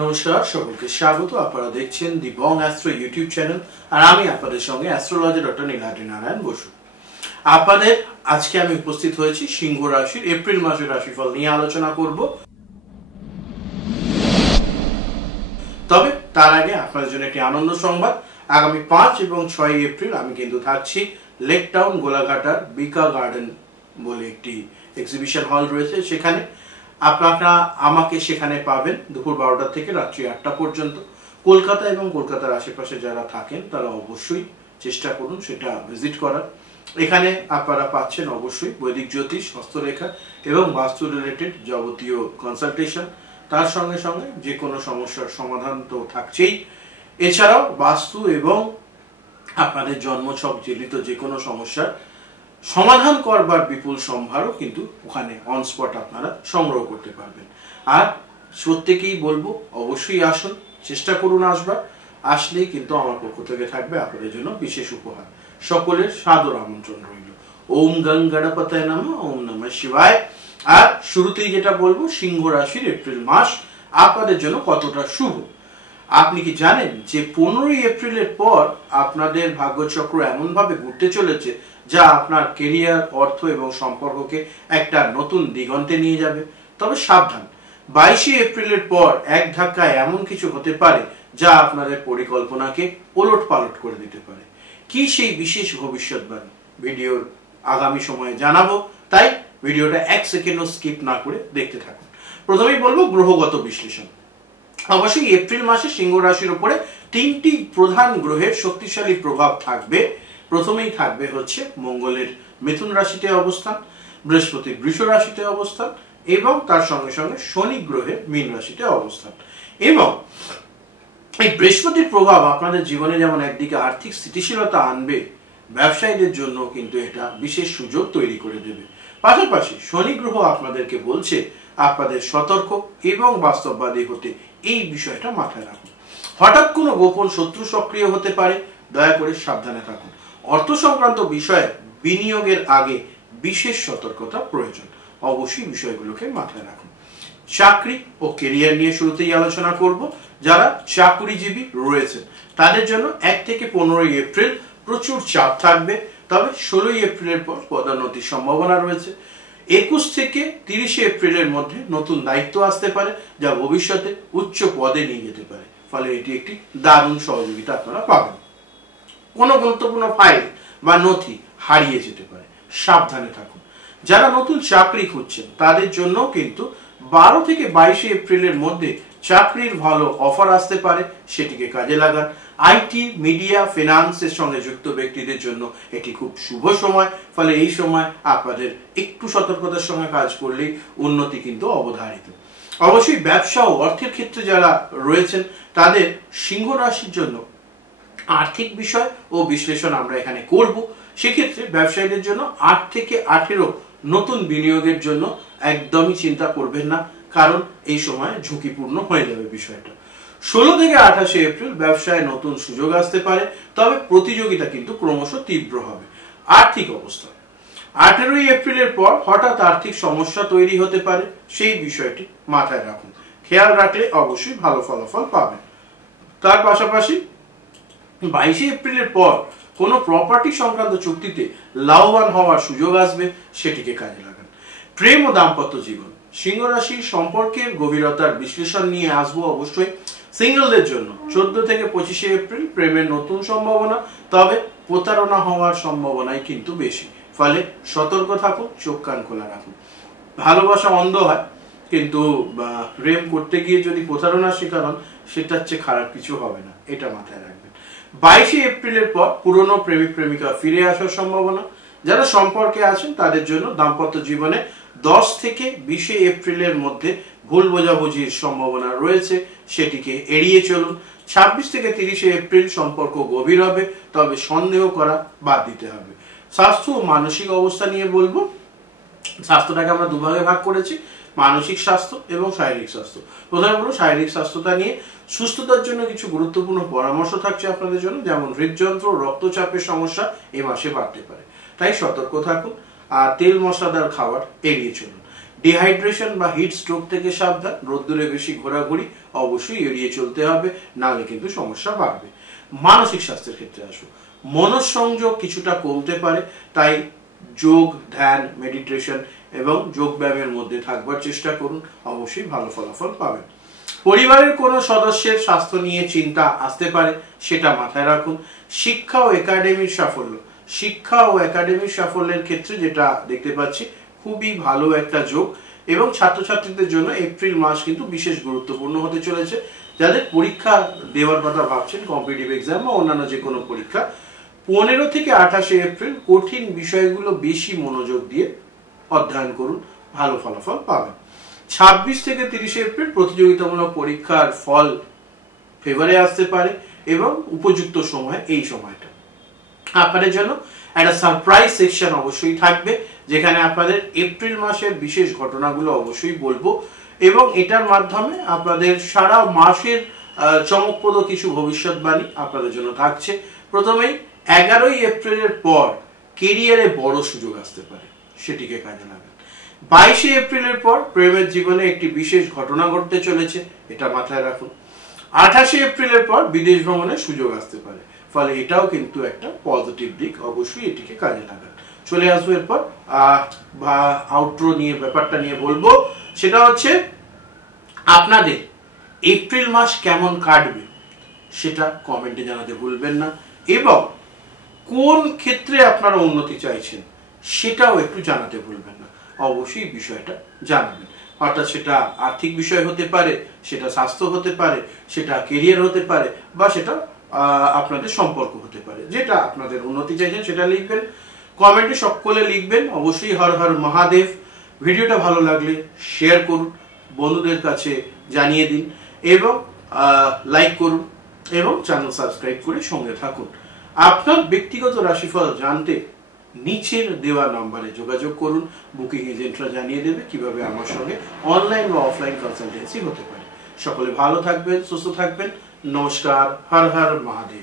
নমস্কার সকলকে স্বাগত। আপনারা দেখছেন দি বং অ্যাস্ট্রো ইউটিউব চ্যানেল আর আমি আপনাদের সঙ্গে অ্যাস্ট্রোলজার ডক্টর নীলাদ্রি নারায়ণ বসু। আপনাদের আজকে আমি উপস্থিত হয়েছি সিংহ রাশির এপ্রিল মাসের রাশিফল নিয়ে আলোচনা করব। তবে তার আগে আপনাদের জন্য একটি আনন্দ সংবাদ। আগামী 5 এবং 6 এপ্রিল আমি কিন্তু থাকছি লেক টাউন গোলাঘাটার বিকা গার্ডেন বলে একটি এক্সিবিশন হল রয়েছে, সেখানে আপনারা আমাকে সেখানে পাবেন দুপুর 12টা থেকে রাত্রি 8টা পর্যন্ত। কলকাতা এবং কলকাতার আশেপাশে যারা থাকেন তারা অবশ্যই চেষ্টা করুন সেটা ভিজিট করার। এখানে আপনারা পাচ্ছেন অবশ্যই বৈদিক জ্যোতিষ, হস্তরেখা এবং বাস্তু রিলেটেড যাবতীয় কনসালটেশন। তার সঙ্গে সঙ্গে যে কোনো সমস্যার সমাধান তো থাকছেই। এছাড়াও বাস্তু এবং আপনাদের জন্মছক জড়িত যে কোনো সমস্যার সমাধান করবার বিপুল সম্ভারও কিন্তু ওখানে অন স্পট আপনারা সংগ্রহ করতে পারবেন। আর প্রত্যেকেই বলবো অবশ্যই আসুন, চেষ্টা করুন আসবার। আসলেই কিন্তু আমার পক্ষ থেকে থাকবে আপনাদের জন্য বিশেষ উপহার। সকলের সাদর আমন্ত্রণ রইল। ওম গং গণপতায় নমঃ, ওম নমঃ শিবায়। আর শুরুতেই যেটা বলবো, সিংহ রাশির এপ্রিল মাস আপনাদের জন্য কতটা শুভ। আপনি কি জানেন যে 15ই এপ্রিলের পর আপনাদের ভাগ্যচক্র এমন ভাবে ঘুরতে চলেছে যা আপনার কেরিয়ার, অর্থ এবং সম্পর্ককে একটা নতুন দিগন্তে নিয়ে যাবে। তবে সাবধান, 22শে এপ্রিলের পর এক ধাক্কায় এমন কিছু হতে পারে যা আপনাদের পরিকল্পনাকে ওলটপালট করে দিতে পারে। কি সেই বিশেষ ভবিষ্যৎবাণী ভিডিওর আগামী সময়ে জানাবো, তাই ভিডিওটা 1 সেকেন্ডও স্কিপ না করে দেখতে থাকুন। প্রথমেই বলবো গ্রহগত বিশ্লেষণ। অবশ্যই এপ্রিল মাসে সিংহ রাশির উপরে 3টি প্রধান গ্রহের শক্তিশালী প্রভাব থাকবে। প্রথমেই থাকবে হচ্ছে মঙ্গলের মিথুন রাশিতে অবস্থান, বৃহস্পতির বৃষ রাশিতে অবস্থান এবং তার সঙ্গে সঙ্গে শনি গ্রহের মীন রাশিতে অবস্থান। এবং এই বৃহস্পতির প্রভাব আপনাদের জীবনে যেমন একদিকে আর্থিক স্থিতিশীলতা আনবে, ব্যবসায়ীদের জন্য কিন্তু এটা বিশেষ সুযোগ তৈরি করে দেবে। পাশাপাশি শনি গ্রহ আপনাদেরকে বলছে আপনাদের সতর্ক এবং বাস্তববাদী হতে। এই বিষয়টা মাথায় রাখুন। হঠাৎ কোনো গোপন শত্রু সক্রিয় হতে পারে, দয়া করে সাবধানে থাকুন। অর্থ সংক্রান্ত বিষয়ে বিনিয়োগের আগে বিশেষ সতর্কতা প্রয়োজন। অবশ্যই বিষয়গুলোকে মাথায় রাখুন। চাকরি ও কেরিয়ার নিয়ে শুরুতেই আলোচনা করব। যারা চাকরিজীবী রয়েছেন তাদের জন্য 1 থেকে 15ই এপ্রিল প্রচুর চাপ থাকবে। তবে 16ই এপ্রিলের পর পদোন্নতির সম্ভাবনা রয়েছে। 21 থেকে 30শে এপ্রিলের মধ্যে নতুন দায়িত্ব আসতে পারে যা ভবিষ্যতে উচ্চ পদে নিয়ে যেতে পারে। ফলে এটি একটি দারুণ সহযোগিতা আপনারা পাবেন। কোনো গুরুত্বপূর্ণ ফাইল বা নথি হারিয়ে যেতে পারে, সাবধানে থাকুন। যারা নতুন চাকরি খুঁজছেন তাদের জন্য কিন্তু 12 থেকে 22শে এপ্রিলের মধ্যে চাকরির ভালো অফার আসতে পারে, সেটিকে কাজে লাগান। আইটি, মিডিয়া, ফিনান্সের সঙ্গে যুক্ত ব্যক্তিদের জন্য এটি খুব শুভ সময়। ফলে এই সময় আপনাদের একটু সতর্কতার সঙ্গে কাজ করলেই উন্নতি কিন্তু অবধারিত। অবশ্যই ব্যবসা ও অর্থের ক্ষেত্রে যারা রয়েছেন তাদের সিংহ রাশির জন্য আর্থিক বিষয় ও বিশ্লেষণ আমরা এখানে করব। সেক্ষেত্রে ব্যবসায়ীদের জন্য 8 থেকে 18 নতুন বিনিয়োগের জন্য একদমই চিন্তা করবেন না, কারণ এই সময় ঝুঁকিপূর্ণ হয়ে যাবে বিষয়টা। 16 থেকে 28শে এপ্রিল ব্যবসায় নতুন সুযোগ আসতে পারে, তবে প্রতিযোগিতা কিন্তু ক্রমশ তীব্র হবে। আর্থিক অবস্থা, 18ই এপ্রিলের পর হঠাৎ আর্থিক সমস্যা তৈরি হতে পারে, সেই বিষয়টি মাথায় রাখুন। খেয়াল রাখলে অবশ্যই ভালো ফলাফল পাবেন। তার পাশাপাশি 22শে এপ্রিলের পর কোনো প্রপার্টি সংক্রান্ত চুক্তিতে লাভবান হওয়ার সুযোগ আসবে, সেটিকে কাজে লাগান। প্রেম ও দাম্পত্য জীবন, সিংহ রাশির সম্পর্কের গভীরতার বিশ্লেষণ নিয়ে আসবো অবশ্যই। সিঙ্গেলদের জন্য 14 থেকে 25শে এপ্রিল প্রেমের নতুন সম্ভাবনা, তবে প্রতারণা হওয়ার সম্ভাবনাই কিন্তু বেশি। ফলে সতর্ক থাকুন, চোখ কান খোলা রাখুন। ভালোবাসা অন্ধ হয়, কিন্তু প্রেম করতে গিয়ে যদি প্রতারণার শিকার হন সেটার চেয়ে খারাপ কিছু হবে না, এটা মাথায় রাখবেন। 22শে এপ্রিলের পর পুরনো প্রেমিক প্রেমিকা ফিরে আসার সম্ভাবনা। যারা সম্পর্কে আছেন তাদের জন্য দাম্পত্য জীবনে 10 থেকে 20শে এপ্রিলের মধ্যে ভুল বোঝাবুঝির সম্ভাবনা রয়েছে, সেটিকে এড়িয়ে চলুন। 26 থেকে 30শে এপ্রিল সম্পর্ক গভীর হবে, তবে সন্দেহ করা বাদ দিতে হবে। স্বাস্থ্য ও মানসিক অবস্থা নিয়ে বলবো। স্বাস্থ্যটাকে আমরা দুভাগে ভাগ করেছি, মানসিক স্বাস্থ্য এবং শারীরিক স্বাস্থ্য। প্রথমে বলবো শারীরিক স্বাস্থ্যটা নিয়ে। সুস্থতার জন্য কিছু গুরুত্বপূর্ণ পরামর্শ থাকছে আপনাদের জন্য, যেমন হৃদযন্ত্র, রক্তচাপের সমস্যা এ মাসে বাড়তে পারে, তাই সতর্ক থাকুন। আর তেল মশলাদার খাবার এড়িয়ে চলুন। ডিহাইড্রেশন বা হিট স্ট্রোক থেকে সাবধান, রোদ্দুরে বেশি ঘোরাঘুরি অবশ্যই এড়িয়ে চলতে হবে, নাহলে কিন্তু সমস্যা বাড়বে। মানসিক স্বাস্থ্যের ক্ষেত্রে আসো, মনঃসংযোগ কিছুটা কমতে পারে, তাই যোগ, ধ্যান, মেডিটেশন এবং যোগ ব্যায়ামের মধ্যে থাকবার চেষ্টা করুন, অবশ্যই ভালো ফলাফল পাবেন। পরিবারের কোনো সদস্যের স্বাস্থ্য নিয়ে চিন্তা আসতে পারে, সেটা মাথায় রাখুন। শিক্ষা ও একাডেমির সাফল্যের ক্ষেত্রে যেটা দেখতে পাচ্ছি, খুবই ভালো একটা যোগ, এবং ছাত্রছাত্রীদের জন্য এপ্রিল মাস কিন্তু বিশেষ গুরুত্বপূর্ণ হতে চলেছে। যাদের পরীক্ষা দেওয়ার কথা ভাবছেন, কম্পিটিটিভ এক্সাম বা অন্যান্য যে কোনো পরীক্ষা, 15 থেকে 28 এপ্রিল কঠিন বিষয়গুলো বেশি মনোযোগ দিয়ে অধ্যয়ন করুন, ভালো ফলাফল পাবেন। 26 থেকে 30 এপ্রিল প্রতিযোগিতামূলক পরীক্ষার ফল ফেভারে আসতে পারে, এবং উপযুক্ত সময় এই সময়টা। আপনাদের জন্য একটা সারপ্রাইজ সেকশন অবশ্যই থাকবে, যেখানে আপনাদের এপ্রিল মাসের বিশেষ ঘটনাগুলো অবশ্যই বলবো, এবং এটার মাধ্যমে আপনাদের সারা মাসের চমকপ্রদ কিছু ভবিষ্যৎবাণী আপনাদের জন্য থাকছে। প্রথমেই 11 এপ্রিলের পর কেরিয়ারে বড় সুযোগ আসতে পারে, সেটিকে কাজে লাগান। 22 এপ্রিলের পর প্রেমের জীবনে একটি বিশেষ ঘটনা ঘটতে চলেছে, এটা মাথায় রাখুন। 28 এপ্রিলের পর বিদেশ ভ্রমণের সুযোগ আসতে পারে, ফলে এটাও কিন্তু একটা পজিটিভ দিক, অবশ্যই এটিকে কাজে লাগান। চলে আসবো এরপর আউটরো নিয়ে, ব্যাপারটা নিয়ে বলবো, সেটা হচ্ছে আপনাদের এপ্রিল মাস কেমন কাটবে সেটা কমেন্টে জানাতে ভুলবেন না, এবং কোন ক্ষেত্রে আপনারা উন্নতি চাইছেন সেটাও একটু জানাতে ভুলবেন না, অবশ্যই বিষয়টা জানাবেন। অর্থাৎ সেটা আর্থিক বিষয় হতে পারে, সেটা স্বাস্থ্য হতে পারে, সেটা কেরিয়ার হতে পারে, বা সেটা আপনাদের সম্পর্ক হতে পারে। যেটা আপনাদের উন্নতি চাইছেন সেটা লিখবেন, কমেন্টে সকলে লিখবেন, অবশ্যই হর হর মহাদেব। ভিডিওটা ভালো লাগলে শেয়ার করুন, বন্ধুদের কাছে জানিয়ে দিন, এবং লাইক করুন, এবং চ্যানেল সাবস্ক্রাইব করে সঙ্গে থাকুন। আপনার ব্যক্তিগত রাশিফল জানতে নিচের দেওয়া নম্বরে যোগাযোগ করুন, বুকিং এজেন্টরা জানিয়ে দেবে কিভাবে আমার সঙ্গে অনলাইন বা অফলাইন কনসালটেন্সি হতে পারে। সকলে ভালো থাকবেন, সুস্থ থাকবেন। নমস্কার, হর হর মহাদেব।